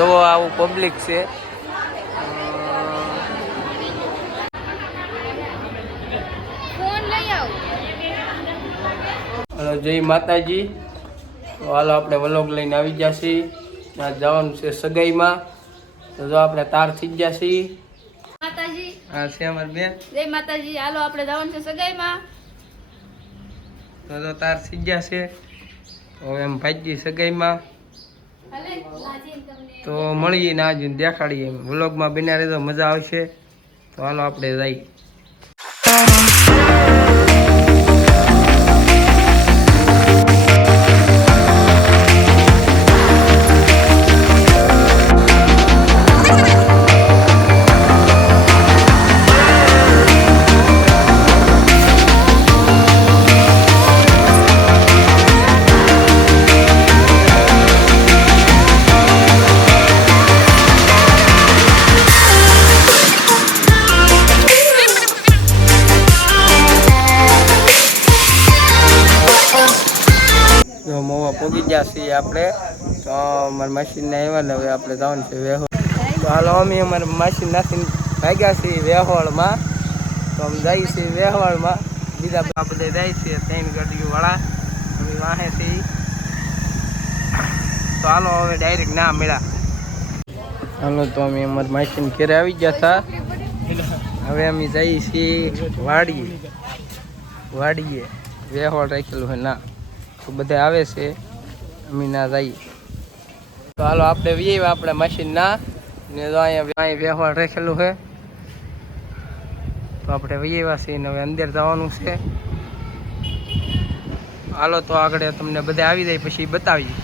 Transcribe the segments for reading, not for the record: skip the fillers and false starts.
જુઓ આવું પબ્લિક છે. હલો જય માતાજી. તો હાલો આપણે વ્લોગ લઈને આવી ગયા છીએ. ત્યાં જવાનું છે સગાઈમાં. તો જો આપણે તાર થઈ ગયા છીએ. માતાજી હા છે અમારી બેન. જય માતાજી. હાલો આપણે જવાનું છે સગાઈમાં. તો તાર થઈ ગયા છે. હવે એમ ભાઈ સગાઈમાં. તો મળીએ ને આજે દેખાડીએ. વ્લોગમાં બન્યા રહેતો મજા આવશે. તો હાલો આપણે જઈએ. મોવા પોગી ગયા છીએ આપણે. તો અમારા મશીનને આવ્યા ને હવે આપણે જવાનું છે વેહોળ. તો હાલો અમે અમારા મશીન નાખીને ભાગ્યા છીએ વેહોળમાં. તો અમે જઈએ છીએ વેહોળમાં. બીજા બધા જાય છે 3 ગાડીવાળા. અમે વાહે છીએ. તો હાલો હવે ડાયરેક્ટ ના મળ્યા. હાલો તો અમે અમારા મશીન ઘરે આવી ગયા હતા. હવે અમે જઈએ છીએ વાડીએ વેહોળ રાખેલું હોય ના. તો બધા આવે છે અમે ના જઈએ. તો હાલો આપણે વીએ આપણે મશીન ના ને તો અહીંયા વેહોળ રાખેલું છે. તો આપણે વીએ છીએ ને હવે અંદર જવાનું છે. હાલો તો આગળ તમને બધા આવી જાય પછી બતાવીએ.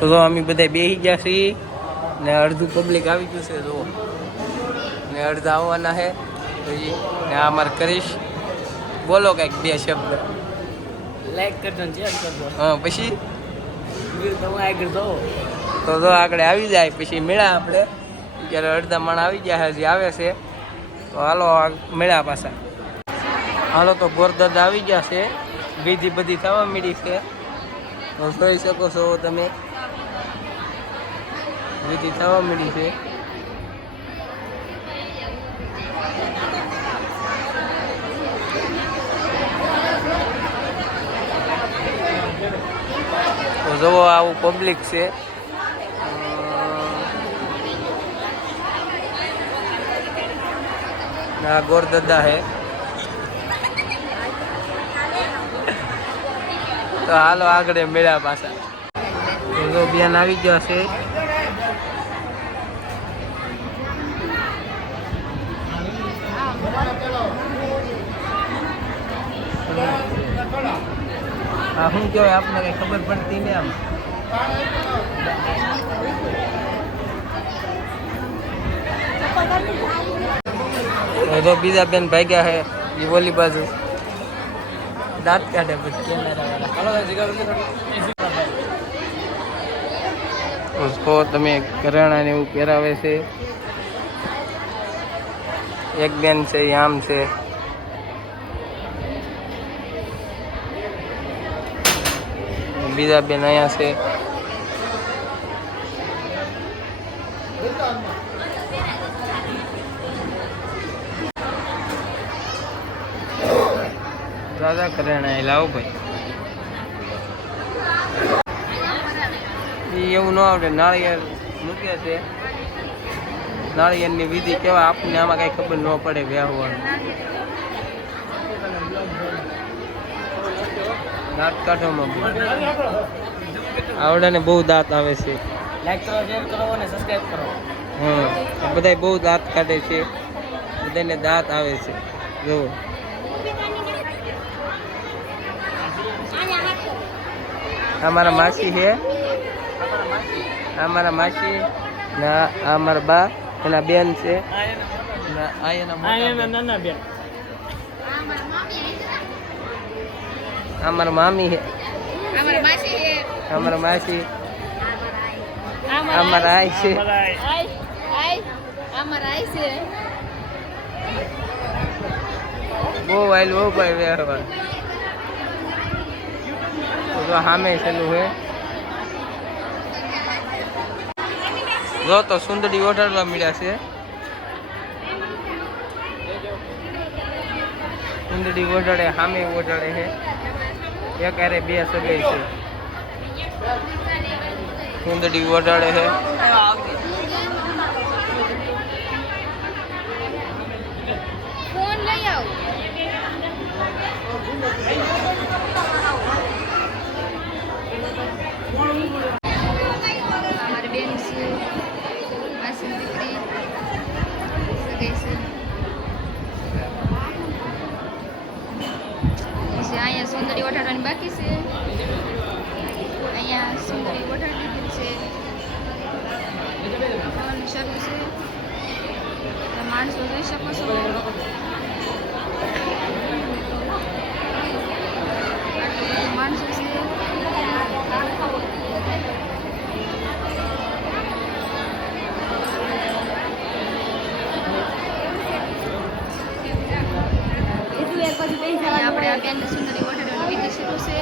તો અમે બધા બેસી ગયા છીએ ને અડધું પબ્લિક આવી ગયું છે. જુઓ ને અડધા આવવાના છે પછી ને આ અમારે કરીશ. બોલો કંઈક 2 શબ્દ. લાઈક કરજો ને શેર કરજો. હા પછી તમે આગળ જાઓ તો આગળ આવી જાય પછી મેળા આપણે. જ્યારે અડધા માણ આવી ગયા હજી આવે છે. તો હાલો મેળા પાછા. હાલો તો ગોરદાદા આવી ગયા છે. વિધિ બધી થવા માંડી છે. તો જોઈ શકો છો તમે વિધિ થવા માંડી છે. તો જુઓ આવું પબ્લિક છે. આ ગોરદાદા હે. તો હાલો આગળ મેળા પાછા. તો બેન આવી ગયો છે. હા શું કહેવાય આપને કઈ ખબર પડતી ને આમ. તો બીજા બેન ભાગ્યા છે એ ઓલી બાજુ દાંત કાઢે પછી કેમેરા તમે કરાણા ને એવું પહેરાવે છે. એક બેન છે એ આમ છે. બીજા બેન અહીંયા છે. દાદા કરેણા લાવો ભાઈ. એવું ન આવડે. નાળિયેર મૂકે છે. નાળિયેરની વિધિ કેવા આપણને આમાં કઈ ખબર ન પડે વ્યાહવાનું. દાંત કાઢવામાં આવડે ને બહુ દાંત આવે છે. લાઈક કરો શેર કરો અને સબસ્ક્રાઇબ કરો. હા બધા બહુ દાંત કાઢે છે. બધાને દાંત આવે છે. જો અમારા માસી છે. અમારા માસી ને અમારા બા એના બેન છે. નાના બેન અમારા મામી છે. અમારા માસી અમારા આઈ છે. બહુ વાયલું બહુ ભાઈ વ્યવહાર. તો સામે છેલ્લું છે. જો તો સુંદરી ઓઢાડવા મળ્યા છે. સુંદરી ઓઢાડે, સામે ઓઢાડે છે. એક હારે બે સગાઈ છે. સુંદરી ઓઢાડે છે. ફોન લઈ આવ. અમારી બેન છે, માસી દીકરી સગાઈ છે. પછી અહીંયા સુંદરી ઓઢાડવાની બાકી છે. અહીંયા સુંદરી ઓઢાડી દીધી છે. ફોન શરૂ છે. તમે માણસો જોઈ શકો છો. માણસો છે. આપણે આ બેન સુંદરી ઓઢાડવાની વિધિ શરૂ છે.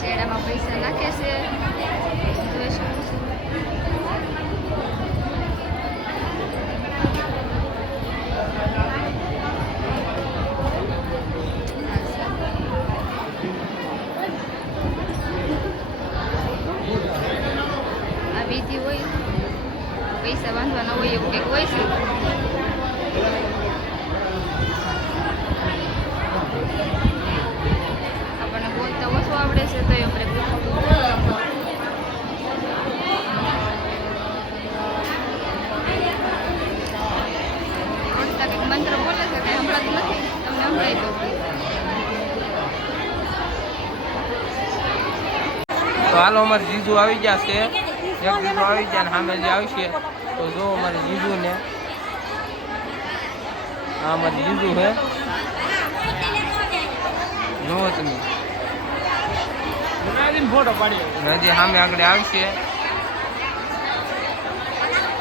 શેડામાં પૈસા નાખે છે. જોઈ શકો છો. આ વિધિ હોય, પૈસા બાંધવાના હોય એવું કંઈક હોય છે. આપણને બોલતા ઓછું આવડે છે તો આપણે બોલતા કંઈક મંત્ર બોલે છે, કંઈ સંભળાતું નથી. તમને સંભળાઈ દઉં. તો હાલો અમારે જીજુ આવી ગયા છે. એક જીજુ આવી ગયા ને સામે જે આવશે તો જો અમારે જીજુ ને આ અમારે જીજુ છે. જુઓ તમે ફોટો પાડી હજી સામે આગળ આવશે,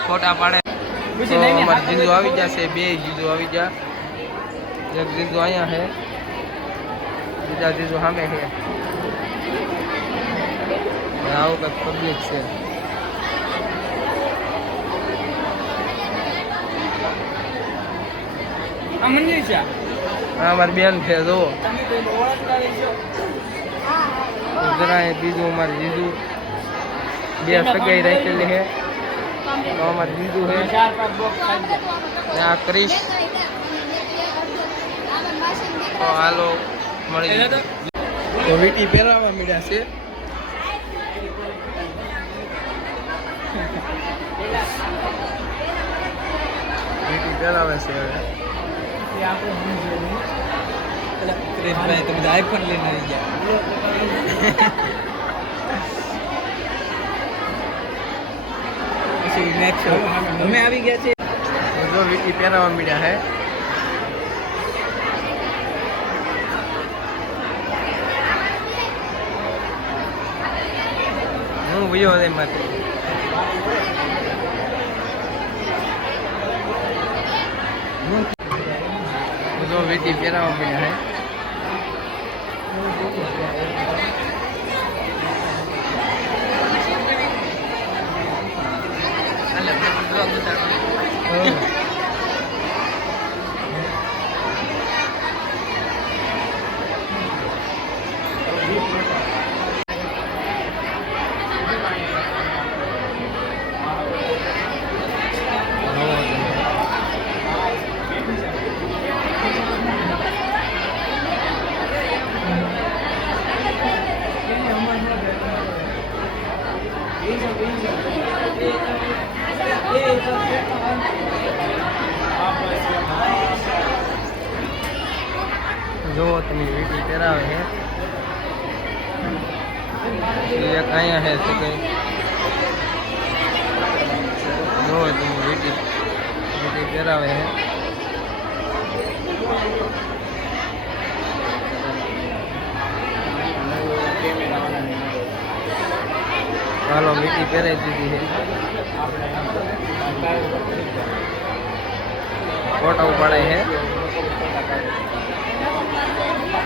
ફોટા પાડે. તો અમારે જીજુ આવી ગયા છે. બે જીજુ આવી ગયા. એક જીજુ અહીંયા છે, બીજા જીજુ સામે છે. આવું કંઈક પબ્લિક છે. આ મંદિર છે. આ અમારી બેન છે. જુઓ તમે કોઈ ઓળખતા છો? જરા બીજું અમારે જીજુ બે સગાઈ રાખેલી છે. તો અમારે જીજુ છે. 4-5 બોક્સ ખાઈ ને આ ક્રિશ. તો હાલો મળી જાય. તો વીટી પહેરાવા મળ્યા છે. વીટી પહેરાવે છે હવે. ક્રિશભાઈ તમે આઈફોન લઈને આવી ગયા. પછી નેક્સ્ટ અમે આવી ગયા છે. જો વીટી પહેરાવા મળ્યા છે. હું ભયો એમાંથી જો વીટી પહેરાવા મળ્યા છે. જો તમે વીટી પહેરાવે છે. એક અહીંયા છે તો કંઈ જો તમે વીટી પહેરાવે છે. હાલો વીટી પહેરાઈ દીધી છે. ફોટા ઉપાડે છે.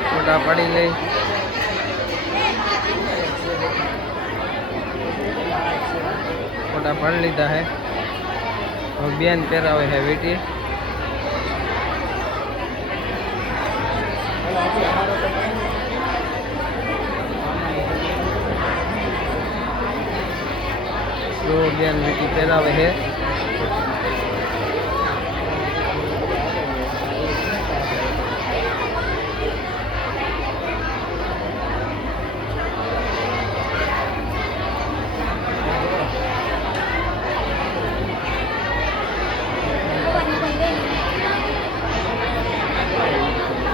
ફોટા પાડી લઈ. ફોટા પાડી લીધા છે. હવે બેન પહેરાવે છે વીટી. તો બેન વીટી પહેરાવે છે.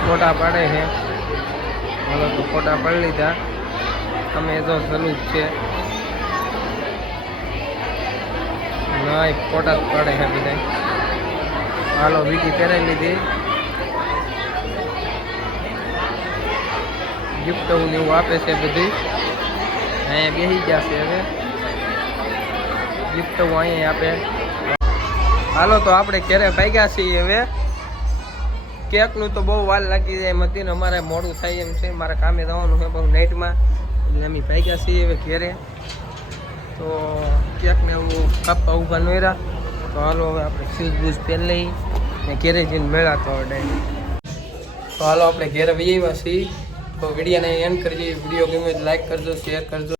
ફોટા પાડે છે. હાલો તો ફોટા પાડી લીધા. અમે તો ચાલુ જ છે. ના ફોટા જ પાડે છે બધા. હાલો વીટી પહેરાવી લીધી. ગિફ્ટ એવું ને એવું આપે છે બધી. અહીંયા બેસી ગયા છે હવે. ગિફ્ટ અહીંયા આપે. હાલો તો આપણે ઘરે ભાગ્યા છીએ હવે. કેકનું તો બહુ વાર લાગી જાય એમ હતી ને અમારે મોડું થાય એમ છે. મારે કામે જવાનું છે બહુ નાઇટમાં, એટલે અમે ભાગ્યા છીએ હવે ઘેરે. તો કેકને એવું કાપવા ઊભા ન રહ્યા. તો હાલો હવે આપણે શૂઝ બૂઝ પહેરી લઈ ને ઘેરે જઈને મેળા તો હાલો આપણે ઘેરે વહી આવ્યા છીએ. તો વિડીયોને એન્ડ કરજો. વિડીયો ગમે તો લાઈક કરજો, શેર કરજો.